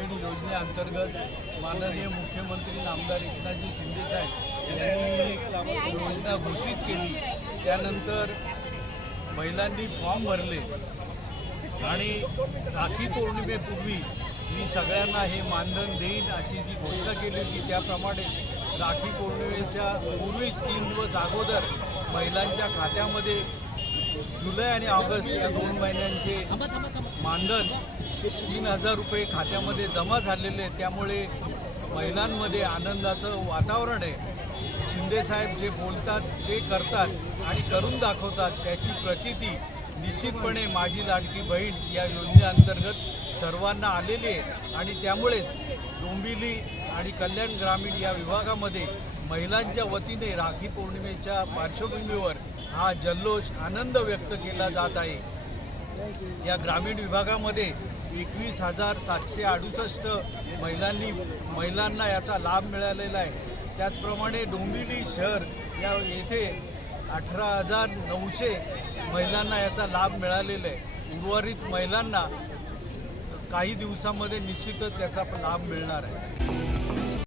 बहीण योजनेअंतर्गत माननीय मुख्यमंत्री आमदार एकनाथजी शिंदे साहेब यांनी योजना घोषित केली। त्यानंतर महिलांनी फॉर्म भरले आणि राखी पौर्णिमेपूर्वी मी सगळ्यांना हे मानधन देईन अशी जी घोषणा केली होती त्याप्रमाणे राखी पौर्णिमेच्या पूर्वी 3 दिवस अगोदर महिलांच्या खात्यामध्ये जुलै आणि ऑगस्ट या 2 महिन्यांचे मानधन 3000 रुपये खात्यामध्ये जमा झालेले। त्यामुळे महिलांमध्ये आनंदाचं वातावरण आहे। शिंदेसाहेब जे बोलतात ते करतात आणि करून दाखवतात, त्याची प्रचिती निश्चितपणे माझी लाडकी बहीण या योजनेअंतर्गत सर्वांना आलेली आहे। आणि त्यामुळेच डोंबिवली आणि कल्याण ग्रामीण या विभागामध्ये महिलांच्या वतीने राखी पौर्णिमेच्या पार्श्वभूमीवर हा जल्लोष आनंद व्यक्त केला जात आहे। या ग्रामीण विभागामध्ये 21,768 महिलांना याचा लाभ मिळालेला आहे। त्याचप्रमाणे डोंबिवली शहर या येथे 18,900 महिलांना याचा लाभ मिळालेला आहे। उर्वरित महिलांना काही दिवसांमध्ये निश्चितच त्याचा लाभ मिळणार आहे।